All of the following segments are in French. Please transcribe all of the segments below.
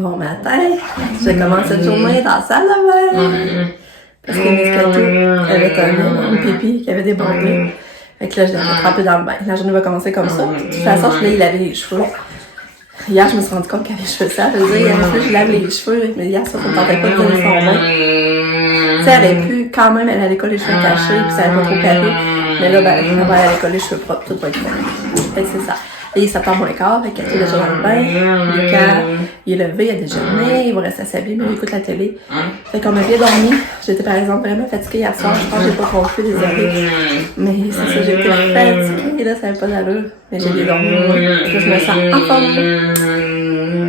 Bon matin, je commence cette journée dans la salle de bain. Parce que Miss Katou avait un pipi qui avait débordé. Fait que là, je l'ai trempé dans le bain. La journée va commencer comme ça. De toute façon, je voulais y laver les cheveux. Hier, je me suis rendu compte qu'elle avait les cheveux sales. Je disais, hier, je lave les cheveux. Mais hier, ça ne me tentait pas de donner son bain. Tu sais, elle avait pu quand même aller à l'école les cheveux cachés, puis ça n'avait pas trop carré. Mais là, ben, elle va aller à l'école les cheveux propres, tout va être bon. Fait que c'est ça. Et il est 7h moins quart, fait qu'elle est déjà dans le bain. Et quand il est levé, il a déjeuné, il va rester à s'habiller, mais il écoute la télé. Fait qu'on a bien dormi. J'étais par exemple vraiment fatiguée hier soir. Je pense que j'ai pas compris, désolée. Mais c'est ça, j'étais fatiguée, là, ça avait pas d'allure. Mais j'ai bien dormi, moi. Parce que je me sens en forme.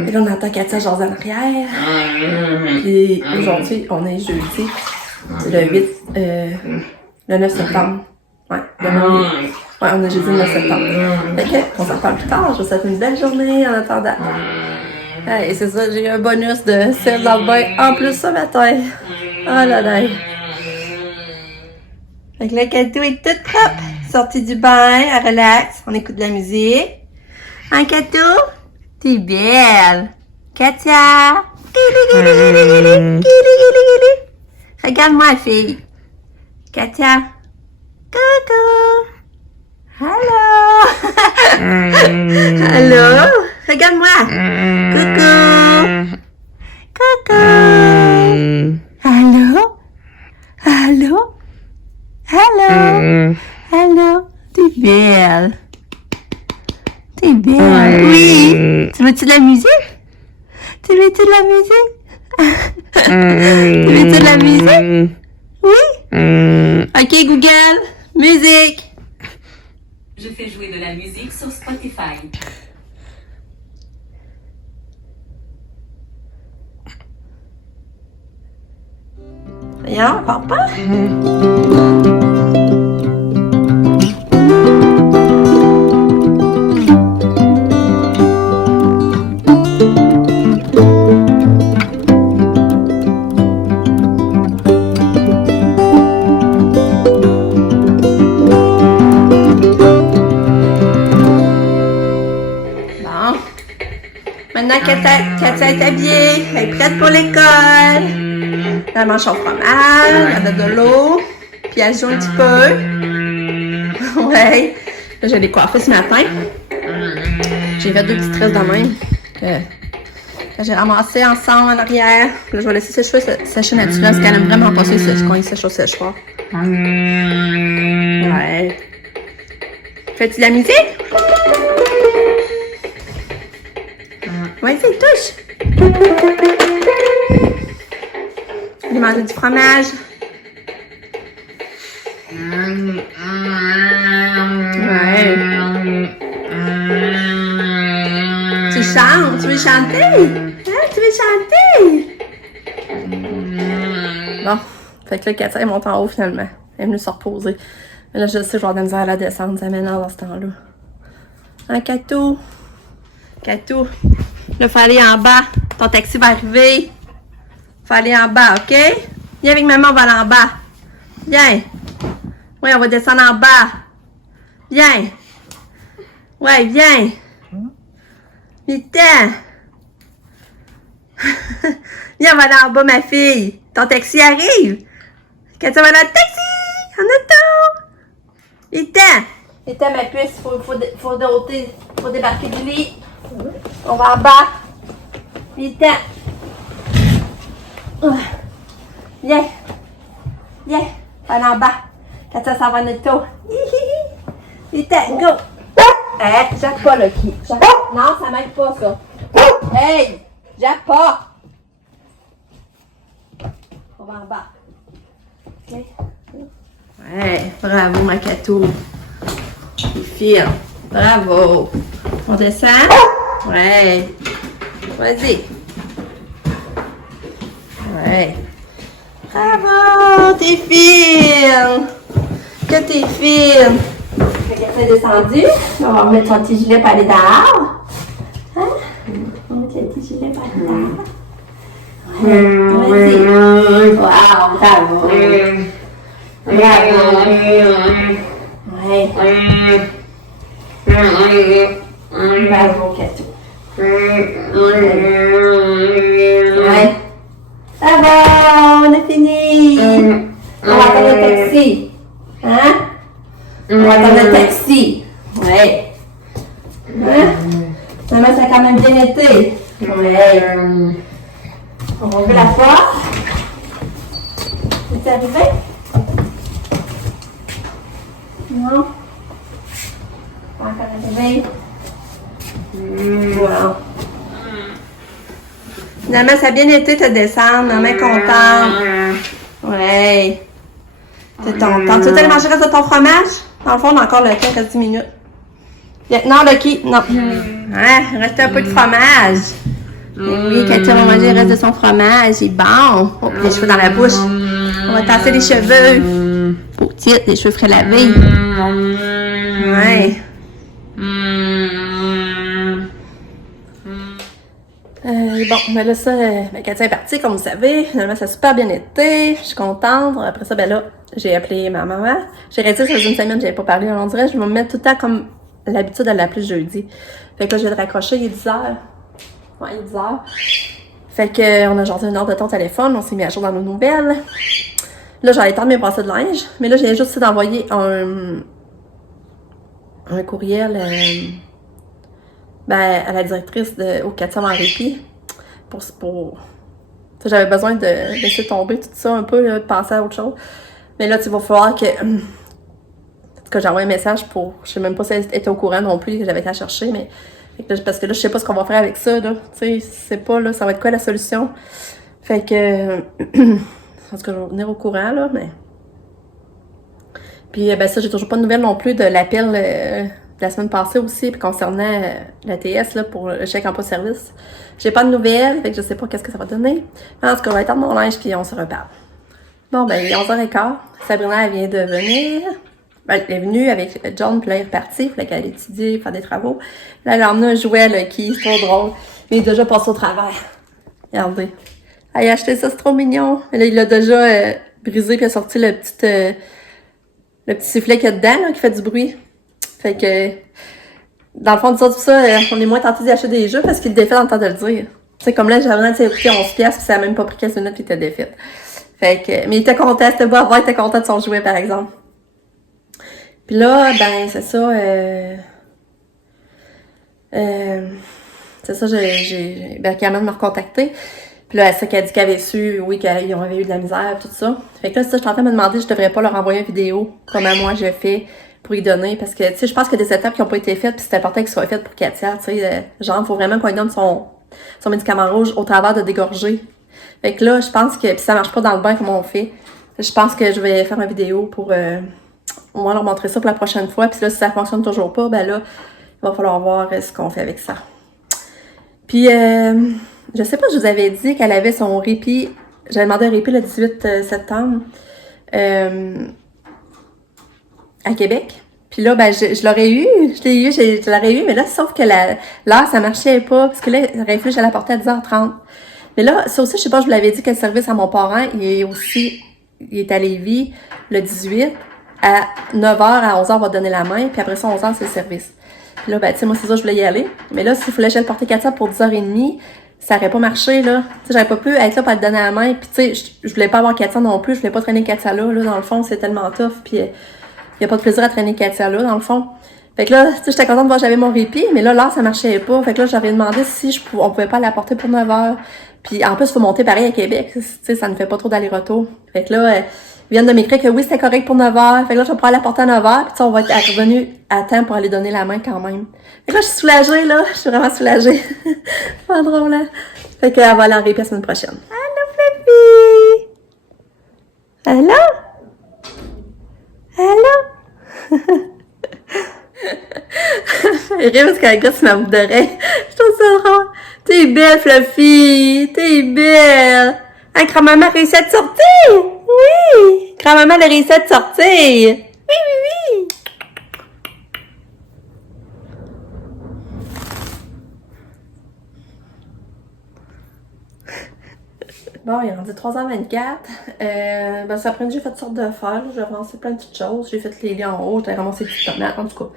Et là, on entend Katia jaser en arrière. Puis aujourd'hui, on est jeudi, le 9 septembre. Ouais, demain. Ouais, on est jeudi le 9 septembre. Fait que, on s'en reparle plus tard. Je vous souhaite une belle journée en attendant. Hey, c'est ça, j'ai eu un bonus de sel dans le bain. En plus, ce matin. Oh là là. Fait que là, Katou est toute propre. Sortie du bain, elle relaxe. On écoute de la musique. Hein, Katou? T'es belle. Katia. Regarde-moi, fille. Katia. Coucou. Allô? Allô? Regarde-moi. Coucou. Coucou. Allô? Allô? Allô? Allô? T'es belle. T'es belle. Oui. Tu veux-tu de la musique? Tu veux-tu de la musique? Tu veux-tu de la musique? Oui? Ok, Google. Musique. Je fais jouer de la musique sur Spotify. Rien, papa? Maintenant Katia est habillée, elle est prête pour l'école. Elle mange son fromage, elle a de l'eau, puis elle joue un petit peu. Ouais. Là, je l'ai coiffée ce matin. J'ai fait 2 petites tresses de même. Que j'ai ramassé ensemble en arrière. Là, je vais laisser ses cheveux sécher naturel parce qu'elle aime vraiment pas ça quand il sèche au séchoir. Ouais. Fais-tu de la musique? Ouais, c'est touche. J'ai mangé du fromage. Ouais. Tu chantes? Tu veux chanter? Hein? Tu veux chanter? Bon. Fait que là, Katia est montée en haut finalement. Elle est venue se reposer. Mais là, je sais, je vais avoir de la misère à la descendre. Ça m'énerve dans ce temps-là. Hein, Katou? Katou? Là, faut aller en bas. Ton taxi va arriver. Faut aller en bas, OK? Viens avec maman, on va aller en bas. Viens. Oui, on va descendre en bas. Viens. Ouais, viens. Vite. Viens, on va aller en bas, ma fille. Ton taxi arrive. Katia va dans le taxi. En auto. Vite. Vite, ma puce. Faut débarquer du lit. On va en bas. Vite. Viens. Viens. Allez en bas. Katia, ça va en auto. Vite, go. Jappe pas, Lucky. Non, ça m'aide pas, ça. Hey, jappe pas. On va en bas. OK. Ouais, bravo, ma Katou. C'est fier. Bravo. On descend? Ouais. Vas-y. Ouais. Bravo, t'es fine. Que t'es fine. Fait qu'elle s'est descendue. On va remettre son petit gilet pour aller dehors. Hein? On va mettre le petit gilet pour aller dehors. Ouais. Vas-y. Wow, bravo. Bravo. Ouais. Bravo, Katou. Ouais. Ça va, on a fini. On va attendre le taxi. Hein? On va attendre le taxi. Ouais. Hein? Maman, ça a quand même bien été. Ouais. On va ouvrir la porte. C'est arrivé? Non? Pas encore arrivé? Wow. Finalement, ça a bien été te descendre. Maman est contente. Ouais. T'es contente. Tu veux aller manger le reste de ton fromage? Dans le fond, on a encore le temps, il reste 10 minutes. Non, Lucky, non. Hein, il reste un peu de fromage. Et oui, Katia va manger le reste de son fromage. Il est bon. Oh, les cheveux dans la bouche. On va tasser les cheveux. Petite, les cheveux frais lavés. Ouais. Bon, mais là, ça, Katia est partie, comme vous savez. Finalement, ça a super bien été. Je suis contente. Après ça, ben là, j'ai appelé ma maman. J'ai arrêté, ça faisait une semaine, j'avais pas parlé. On dirait, je vais me mettre tout le temps comme l'habitude de l'appeler jeudi. Fait que là, je vais le raccrocher, il est 10h. Ouais, il est 10h. Fait que, on a jasé une heure de temps au téléphone, on s'est mis à jour dans nos nouvelles. Là, j'allais temps de mes brasser de linge, mais là, j'ai juste d'envoyer un courriel à la directrice au Katia en répit pour j'avais besoin de laisser tomber tout ça un peu, là, de penser à autre chose. Mais là, il va falloir que j'ai envoyé un message pour, je sais même pas si elle était au courant non plus, que j'avais été la chercher, mais parce que là, je sais pas ce qu'on va faire avec ça, là. Tu sais, c'est pas, là, ça va être quoi la solution. Fait que, je pense que je vais venir au courant, là, mais. Puis, ben, ça, j'ai toujours pas de nouvelles non plus de l'appel de la semaine passée aussi, puis concernant l'ATS, là, pour le chèque emploi service. J'ai pas de nouvelles, fait que je sais pas qu'est-ce que ça va donner. En tout cas, on va étendre mon linge, puis on se reparle. Bon, ben, il est 11h15. Sabrina, elle vient de venir. Elle est venue avec John, puis là, elle est repartie. Il fallait qu'elle étudie, faire des travaux. Là, elle a emmené un jouet, là, qui est trop drôle. Mais il est déjà passé au travers. Regardez. Elle a acheté ça, c'est trop mignon. Là, il l'a déjà brisé, puis il a sorti le petit sifflet qu'il y a dedans, là, qui fait du bruit. Fait que, dans le fond, tout ça, on est moins tenté d'y acheter des jeux parce qu'il est défait dans le temps de le dire. C'est comme là, j'avais coûté 11$, puis ça a même pas pris 15 minutes, puis il était défait. Fait que, mais il était content, c'était beau à voir, il était content de son jouet, par exemple. Puis là, ben, c'est ça, Carmen m'a recontacté. Puis là, c'est ça qu'elle a dit qu'elle avait su, oui, qu'ils avaient eu de la misère, tout ça. Fait que là, c'est ça, je suis en train de me demander si je devrais pas leur envoyer une vidéo, comme moi j'ai fait, pour y donner. Parce que, tu sais, je pense qu'il y a des étapes qui ont pas été faites, puis c'est important qu'elles soient faites pour Katia, tu sais. Genre, faut vraiment qu'on lui donne son médicament rouge au travers de dégorger. Fait que là, je pense que, puis ça marche pas dans le bain comme on fait. Je pense que je vais faire une vidéo pour, au moins leur montrer ça pour la prochaine fois. Puis là, si ça fonctionne toujours pas, ben là, il va falloir voir ce qu'on fait avec ça. Puis, je sais pas, je vous avais dit qu'elle avait son répit. J'avais demandé un répit le 18 septembre à Québec. Puis là, ben, je l'aurais eu, je l'aurais eu, mais là, sauf que l'heure, ça marchait pas, parce que là, le réflexe, je l'apportais à 10h30. Mais là, ça aussi, je sais pas, je vous l'avais dit que le service à mon parent, il est à Lévis, le 18, à 9h, à 11h, on va donner la main, puis après ça, 11h, c'est le service. Puis là, ben, tu sais, moi, c'est ça, je voulais y aller. Mais là, s'il fallait que j'aille porter Katia pour 10h30, ça aurait pas marché, là. Tu sais, j'aurais pas pu être là pour le donner la main, puis tu sais, je voulais pas avoir Katia non plus, je voulais pas traîner Katia là, dans le fond, c'est tellement tough, puis y a pas de plaisir à traîner Katia là, dans le fond. Fait que là, tu sais, j'étais contente de voir que j'avais mon répit, mais là, ça marchait pas. Fait que là, j'avais demandé si on pouvait pas l'apporter pour 9h. Puis en plus, il faut monter pareil à Québec, tu sais, ça ne fait pas trop d'aller-retour. Fait que là, ils viennent de m'écrire que oui, c'était correct pour 9h. Fait que là, je vais pouvoir l'apporter à 9h, puis tu sais, on va être revenu à temps pour aller donner la main quand même. Fait que là, je suis soulagée, là. Je suis vraiment soulagée. C'est pas drôle, hein? Fait qu'elle va aller en répit la semaine prochaine. Allô, Flappy! Allô? Allô? Elle rit parce qu'elle gosse ma boucle d'oreille. Je trouve ça drôle. T'es belle, Fluffy! T'es belle! Hein, grand-maman a réussi à te sortir! Oui! Grand-maman a réussi à te sortir! Oui, oui, oui! Bon, il est rendu 3h24. Ben, cet après-midi, j'ai fait toutes sortes de faire. J'ai ramassé plein de petites choses. J'ai fait les liens en haut. J'ai ramassé des petites tomates, en tout cas.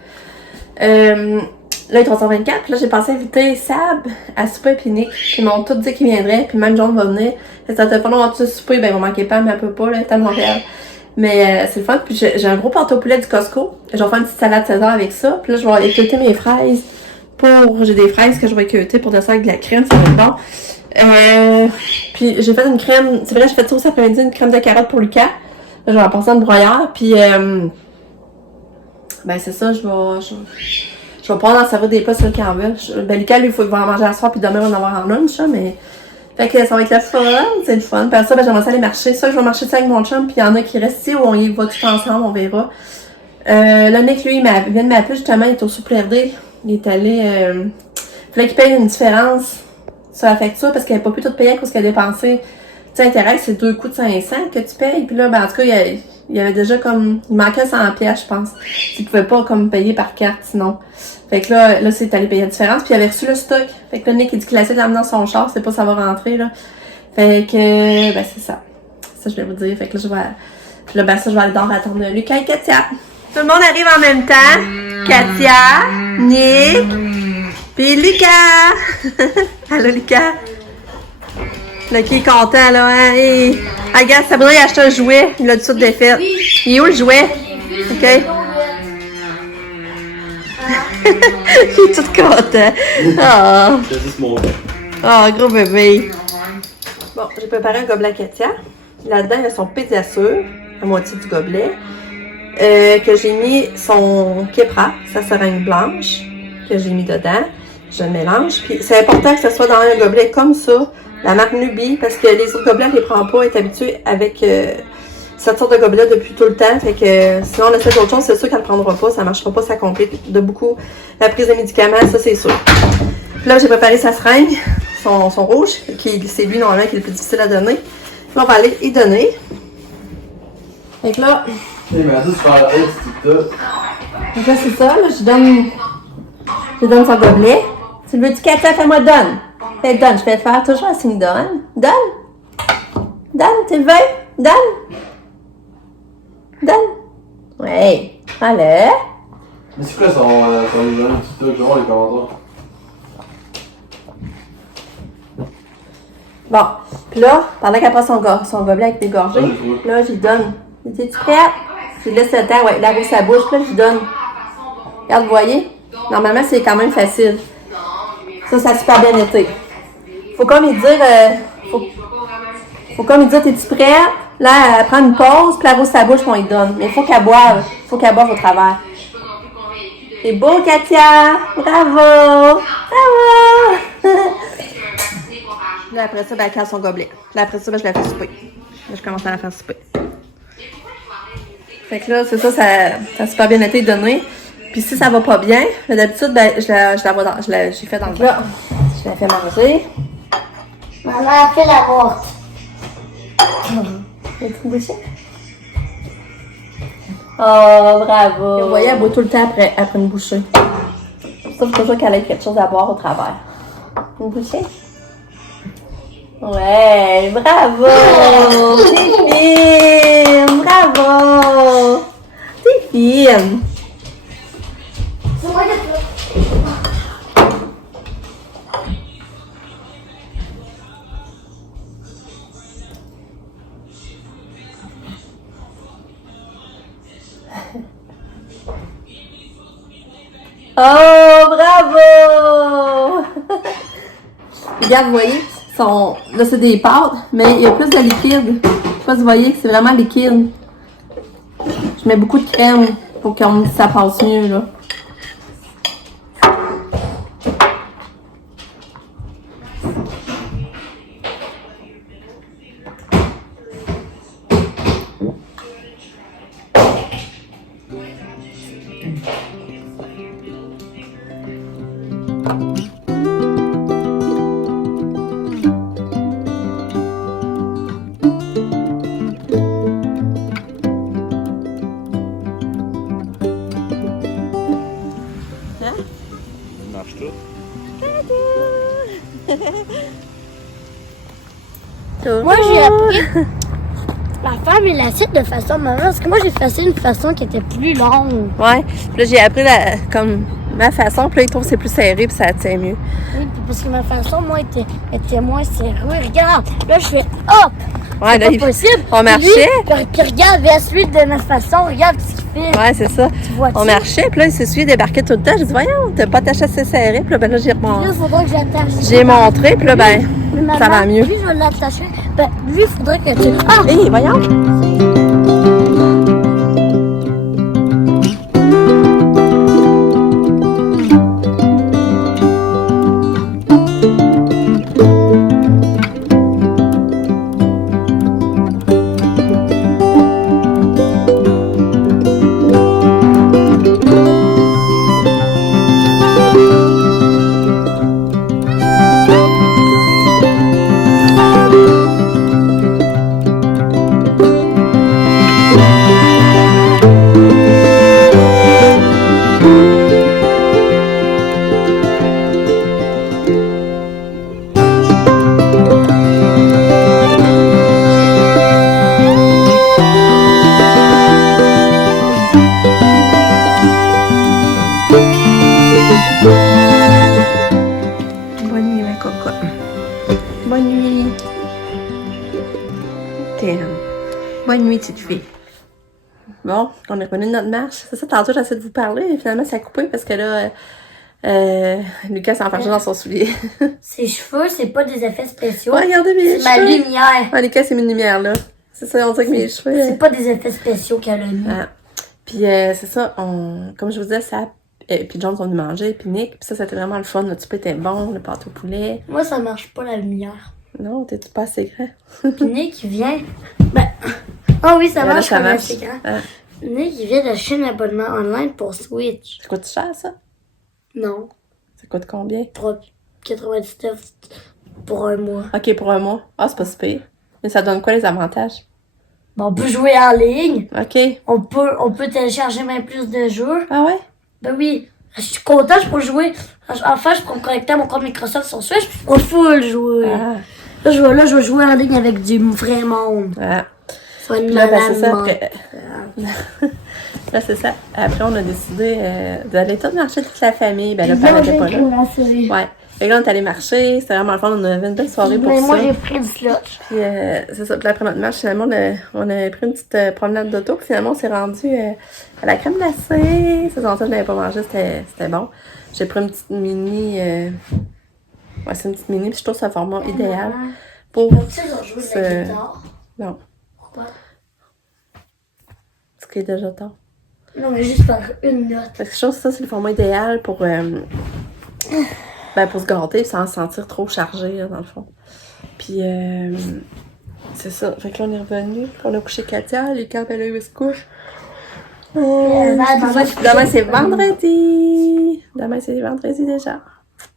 là, il est 3h24, puis là, j'ai pensé inviter Sab à souper puis Nick. Puis ils m'ont tous dit qu'ils viendraient, puis même John va venir. Ça te fait pas longtemps de souper, ben, ils vont manquer pas, mais elle peut pas, là, elle est à Montréal. Mais c'est le fun, puis j'ai un gros pâté au poulet du Costco. Je vais faire une petite salade César avec ça, puis là, je vais aller équeuter mes fraises. J'ai des fraises que je vais équeuter pour descendre avec de la crème, ça va être bon. Puis j'ai fait une crème, c'est vrai, j'ai fait ça aussi après-midi, une crème de carotte pour Lucas. Là, je vais la passer dans le broyeur, puis ben c'est ça, je vais pouvoir en servir des plats sur le qu'il en veut. Ben Lucas, lui, il va en manger à soir, puis demain, on va en avoir en lunch, là, mais... Fait que ça va être le fun, c'est le fun. Puis après ça, ben j'aimerais ça aller marcher. Ça, je vais marcher avec mon chum, puis il y en a qui restent ici, où on y va tous ensemble, on verra. Là, Nick, lui, il vient de m'appeler, justement, il est au Super RD. Il est allé... fallait qu'il paye une différence sur la facture, parce qu'il n'avait pas pu tout payer à cause qu'il a dépensé. Tu sais, Interact, c'est 2 coups de 500 que tu payes. Puis là, ben en tout cas, il y avait déjà comme... Il manquait 100 pièces, je pense. Tu pouvais pas comme payer par carte, sinon. Fait que là, c'est allé payer la différence, puis il avait reçu le stock. Fait que là, Nick, il dit qu'il essaie de l'amener dans son char, c'est pas ça va rentrer, là. Fait que, ben, c'est ça. Ça, je vais vous dire. Fait que là, je vais aller dehors attendre Lucas et Katia. Tout le monde arrive en même temps. Katia, Nick, puis Lucas. Allô, Lucas. Là, qui est content, là, hein? Et... regarde, Sabrina, il a acheté un jouet. Il l'a tout de suite défait. Il est où, le jouet? OK. Il est tout content. Oh. C'est juste mon Oh, gros bébé. Bon, j'ai préparé un gobelet à Katia. Là-dedans, il y a son pédiasure, la moitié du gobelet. Que j'ai mis son Kepra, sa seringue blanche, que j'ai mis dedans. Je le mélange. Puis c'est important que ce soit dans un gobelet comme ça, la marque Nubie, parce que les autres gobelets, elle les prend pas, elle est habituée avec cette sorte de gobelet depuis tout le temps. Fait que sinon on essaie d'autres choses, c'est sûr qu'elle ne prendra pas, ça marchera pas, ça complique de beaucoup la prise de médicaments, ça c'est sûr. Puis là, j'ai préparé sa seringue, son rouge, c'est lui normalement qui est le plus difficile à donner. Puis on va aller y donner. Fait que là. mais ça, tu parles de TikTok. Donc là, c'est ça, là, je donne son gobelet. Tu le veux-tu, Katia? Fais-moi donne. Fais donne, je vais faire toujours un signe donne. Donne. Donne, tu le veux? Donne. Donne. Ouais. Allez. Mais c'est quoi son jeune TikTok, genre les commentaires? Bon, puis là, pendant qu'elle prend son gobelet avec des gorgées, là, j'y donne. Es-tu prête? Je lui laisse le temps, ouais, laver sa bouche, puis là, j'y donne. Regarde, vous voyez? Normalement, c'est quand même facile. Ça a super bien été. Faut comme lui dire, faut comme lui dire, t'es-tu prête? Là, elle prend une pause, puis elle rousse sa bouche, puis on lui donne. Mais il faut qu'elle boive. Il faut qu'elle boive au travers. C'est beau, Katia! Bravo! Bravo! Là, après ça, ben, elle casse son gobelet. Là, après ça, ben, je la fais souper. Là, je commence à la faire souper. Fait que là, c'est ça, ça a super bien été donné. Puis si ça va pas bien, d'habitude, ben, j'ai fait dans le plat. Je la fais manger. Maman a fait la porte. As-tu une bouchée? Oh, bravo! Et vous voyez, elle boit tout le temps après une bouchée. Sauf toujours qu'elle ait quelque chose à boire au travers. Une bouchée? Ouais, bravo! T'es fine! Bravo! T'es fine! C'est moi le Oh, bravo! Regarde, vous voyez, là c'est des pâtes, mais il y a plus de liquide. Je sais pas si vous voyez que c'est vraiment liquide. Je mets beaucoup de crème pour que ça passe mieux, là. Marche tout. Moi, j'ai appris la femme et l'assiette de façon marrante. Parce que moi, j'ai fait ça d'une façon qui était plus longue. Ouais, puis là j'ai appris comme ma façon, puis là, il trouve que c'est plus serré, puis ça tient mieux. Oui, parce que ma façon, moi, était moins serrée. Regarde, là, je fais hop! Ouais, là, C'est pas possible. on marchait. Puis regarde, vers celui de ma façon, regarde ce qu'il fait. Ouais, c'est ça. Tu vois-tu? On marchait, puis là, il s'essuyait, débarquait tout le temps. J'ai dit, voyons, t'as pas attaché assez serré. Puis là, ben là, Puis là, il faudra que j'attache. j'ai montré, puis là, ben, Mais maman, ça va mieux. Lui, je vais l'attacher. Ben, lui, il faudrait que tu... Ah! Hé, voyons. Bonne nuit, ma cocotte. Bonne nuit. Bonne nuit, petite fille. Bon, on est revenu de notre marche. C'est ça, tantôt, j'essaie de vous parler, et finalement, ça a coupé parce que là, Lucas s'est enfargé dans son soulier. Ses cheveux, c'est pas des effets spéciaux. Ouais, regardez mes C'est ma cheveux. lumière. Ah, Lucas, c'est mes lumières, là. C'est ça, on dirait que mes cheveux. C'est pas des effets spéciaux qu'elle a mis. Ah. Puis, c'est ça, comme je vous disais, ça. Puis John sont venus manger, puis Nick. Puis ça, c'était vraiment le fun. Le souper était bon, le pâté au poulet. Moi, ça marche pas la lumière. Non, t'es-tu pas assez grand? Puis Nick, il vient... Ben... Ah oui, ça Là, marche ça comme un marche. écran. Ah. Nick, il vient d'acheter un abonnement online pour Switch. Ça coûte cher, ça? Non, Ça coûte combien? pour 99 pour un mois. Ok, pour un mois. Ah, c'est pas si pire. Mais ça donne quoi les avantages? Bon, on peut jouer en ligne. Ok. On peut télécharger même plus de jeux. Ah ouais? Ben oui. Je suis content, je peux jouer. Enfin, je peux me connecter à mon compte Microsoft sur Switch. On peut le jouer. Ah. Là, je vais jouer en ligne avec du vrai monde. Ah. Ça va être Là, ben, c'est ça. malade. Après... là, c'est ça. Après, on a décidé d'aller tout marcher toute la famille. Ben là, papa n'était pas là. Ouais. Fait que là, on est allé marcher. C'était vraiment le fun. On avait une belle soirée pour Mais ça. moi, j'ai pris du slush. Puis, c'est ça. Puis après notre marche, finalement, on a pris une petite promenade d'auto. Puis finalement, on s'est rendu à la crème glacée. Ça, longtemps que je n'avais pas mangé. C'était bon. J'ai pris une petite mini. Ouais, c'est une petite mini. Puis je trouve ça un format idéal pour. Tu sais, je vais jouer de la guitare. Non. Pourquoi? Parce qu'il est déjà tard. Non, mais juste par une note. Parce que je trouve que ça, c'est le format idéal pour. Ben, pour se gâter sans se sentir trop chargé, là, dans le fond. Puis, c'est ça. Fait que là, on est revenu. On a couché Katia. Les camps, elle a eu se couche. Demain, c'est vendredi. Demain, c'est vendredi déjà.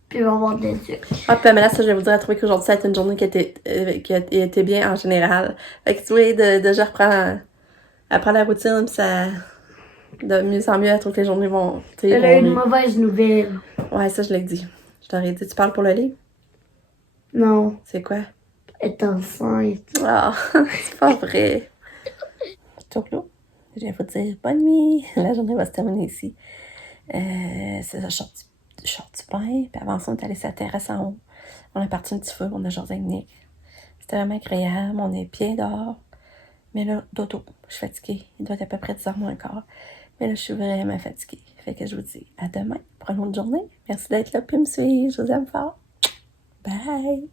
Puis on va avoir des trucs. Ah, puis Pamela, ça, je vais vous dire, elle a trouvé qu'aujourd'hui, ça a été une journée qui a été bien en général. Fait que, tu vois, déjà, elle prend la routine, puis ça. De mieux en mieux, elle trouve que les journées vont. Elle a une mauvaise nouvelle. Ouais, ça, je l'ai dit. Je t'aurais dit, tu parles pour le livre? Non. C'est quoi? Elle est enceinte. Ah, c'est pas vrai. Tourlo, je viens vous dire bonne nuit. La journée va se terminer ici. C'est ça, je sors du pain. Puis avant ça, on est allé sur la terrasse en haut. On a parti un petit feu, on a jasé avec Nick. C'était vraiment agréable. On est bien dehors. Mais là, dodo, je suis fatiguée. Il doit être à peu près 10h moins quart. Mais là, je suis vraiment fatiguée. Fait que je vous dis à demain pour une autre journée. Merci d'être là puis me suivre. Je vous aime fort. Bye!